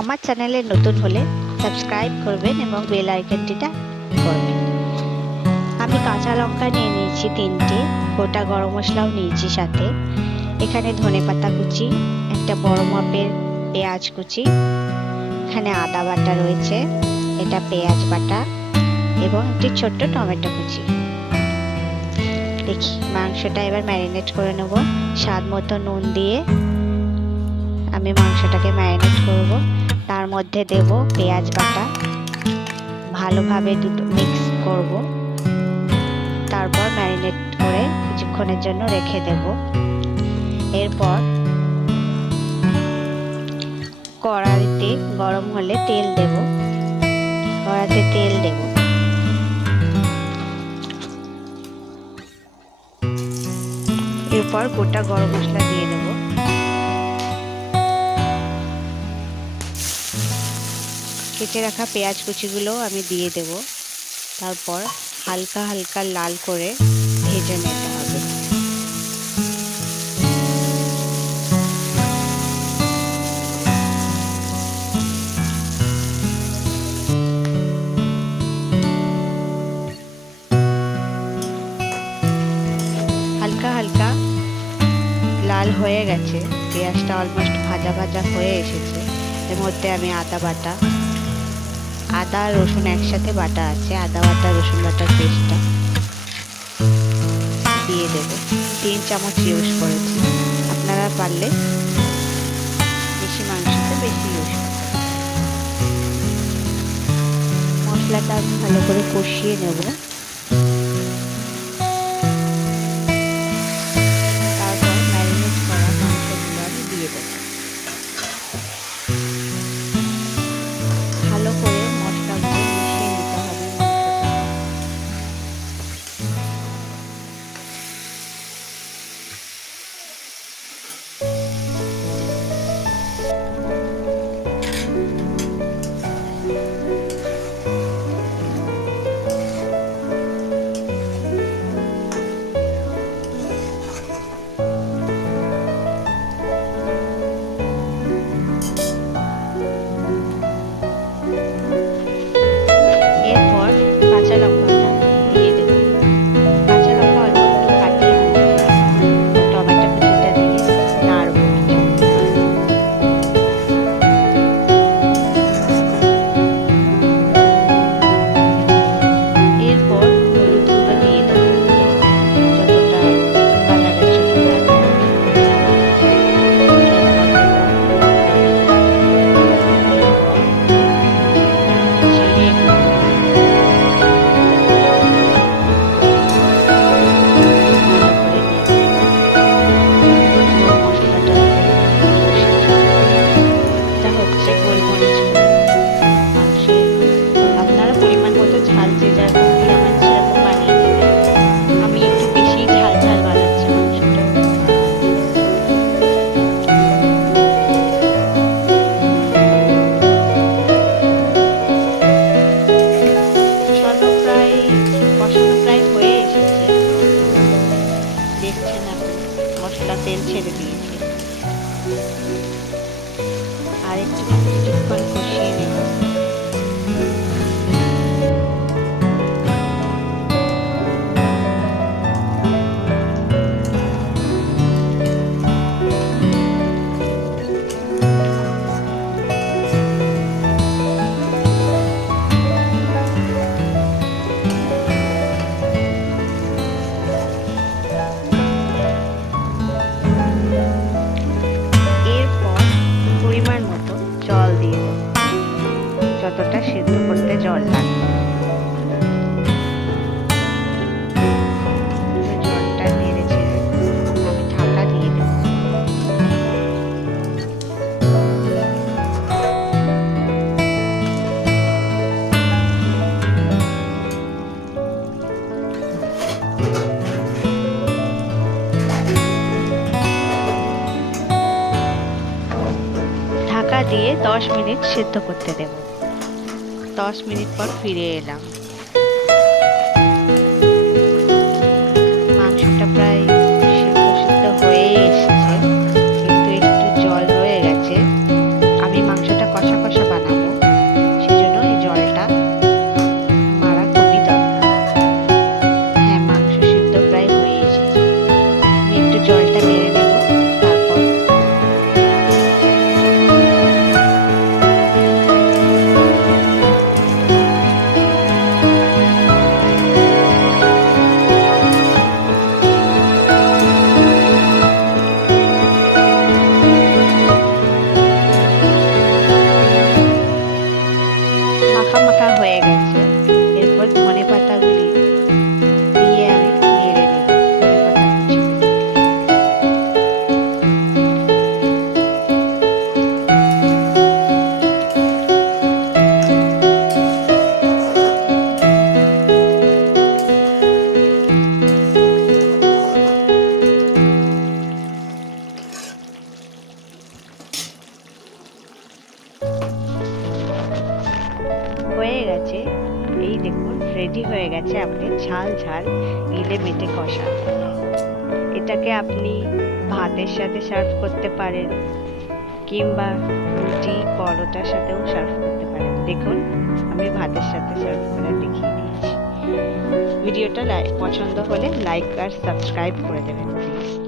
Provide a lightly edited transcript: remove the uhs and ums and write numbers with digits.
আমার চ্যানেলে নতুন হলে সাবস্ক্রাইব করবেন এবং বেল আইকনটিটা করবেন। আমি কাঁচা লঙ্কা নিয়ে নিয়েছি 3টে, গোটা গরম মশলাও নিয়েছি সাথে। এখানে ধনেপাতা কুচি, একটা বড় মাপের পেঁয়াজ কুচি, এখানে আদা বাটা রয়েছে, এটা পেঁয়াজ বাটা এবং একটি ছোট্ট টমেটো কুচি। দেখি মাংসটা এবার ম্যারিনেট করে নেব। স্বাদ মতো নুন দিয়ে আমি মাংসটাকে ম্যারিনেট করব। তার মধ্যে দেব পেঁয়াজ বাটা, ভালোভাবে দুটো মিক্স করব। তারপর ম্যারিনেট করে কিছুক্ষণের জন্য রেখে দেব। এরপর কড়াইতে গরম হলে তেল দেব, কড়াইতে তেল দেব। এরপর গোটা গরম মশলা দিয়ে দেব। কেটে রাখা পেঁয়াজ কুচিগুলো আমি দিয়ে দেব। তারপর হালকা হালকা লাল করে ভেজে নিতে হবে। হালকা হালকা লাল হয়ে গেছে, পেঁয়াজটা অলমোস্ট ভাজা ভাজা হয়ে এসেছে। এর মধ্যে আমি আদা বাটা, আদা রসুন একসাথে বাটা আছে, আদা বাটা রসুন বাটার পেস্টটা দিয়ে দেব। 3 চামচ ইউজ করেছি, আপনারা পারলে বেশি মাংসতে বেশি ইউজ করতে। মশলাটা আমি ভালো করে কষিয়ে নেব। তারপর ম্যারিনেট করা মাংসগুলো আমি দিয়ে দেব। ভালো করে মশলাগুলো মিশিয়ে নিতে হবে মাংসটা। এরপর কাঁচা লঙ্কাটা দিয়ে দেব। কাঁচা লঙ্কা অল্প একটু কাটিয়ে টমেটো কুচিটা দিয়ে নাড়ব। এরপর হলুদ গুঁড়ো দিয়ে দেব, যতটা কালারের জন্য দরকার। জিরে গুঁড়ো, ভালো করে মশলাটা এটা হচ্ছে গোলমরিচ গুঁড়ো। মাংসে আপনারা পরিমাণ মতো ঝাল যে যেরকম যেমন সেরকম বানিয়ে নেবেন। আমি একটু বেশি ঝাল ঝাল বানাচ্ছি মাংসটা। কষানো প্রায় হয়ে এসেছে, দেখছেন আপনি মশলা তেল ছেড়ে দিয়েছে। আর একটু কিছুক্ষণ কষিয়ে নেব। এরপর পরিমাণ মতো জল দিয়ে দেব, যতটা সেদ্ধ করতে জল লাগবে। জলটা নেড়ে ছেড়ে আমি ঢাকা দিয়ে দেব। ঢাকা দিয়ে 10 মিনিট সেদ্ধ করতে দেব। 10 মিনিট পর ফিরে এলাম। মাংসটা প্রায় সিদ্ধ হয়ে এসেছে, কিন্তু একটু জল রয়ে গেছে। আমি মাংসটা কষা কষা বানাবো, সেজন্য এই জলটা মারা খুবই দরকার। হ্যাঁ, মাংস সিদ্ধ প্রায় হয়ে এসেছে। আমি একটু জলটা মেরে নেব, তারপর মাখা মাখা হয়ে গেছে। এরপর ধনে পাতাগুলি দিয়ে আমি নেড়ে নেব, ধনে পাতা কুচি। হয়ে গেছে, এই দেখুন রেডি হয়ে গেছে আমাদের ঝাল ঝাল গিলে মেটে কষা। এটাকে আপনি ভাতের সাথে সার্ভ করতে পারেন, কিংবা রুটি পরোটার সাথেও সার্ভ করতে পারেন। দেখুন আমি ভাতের সাথে সার্ভ করে দেখিয়ে দিয়েছি। ভিডিওটা পছন্দ হলে লাইক আর সাবস্ক্রাইব করে দেবেন প্লিজ।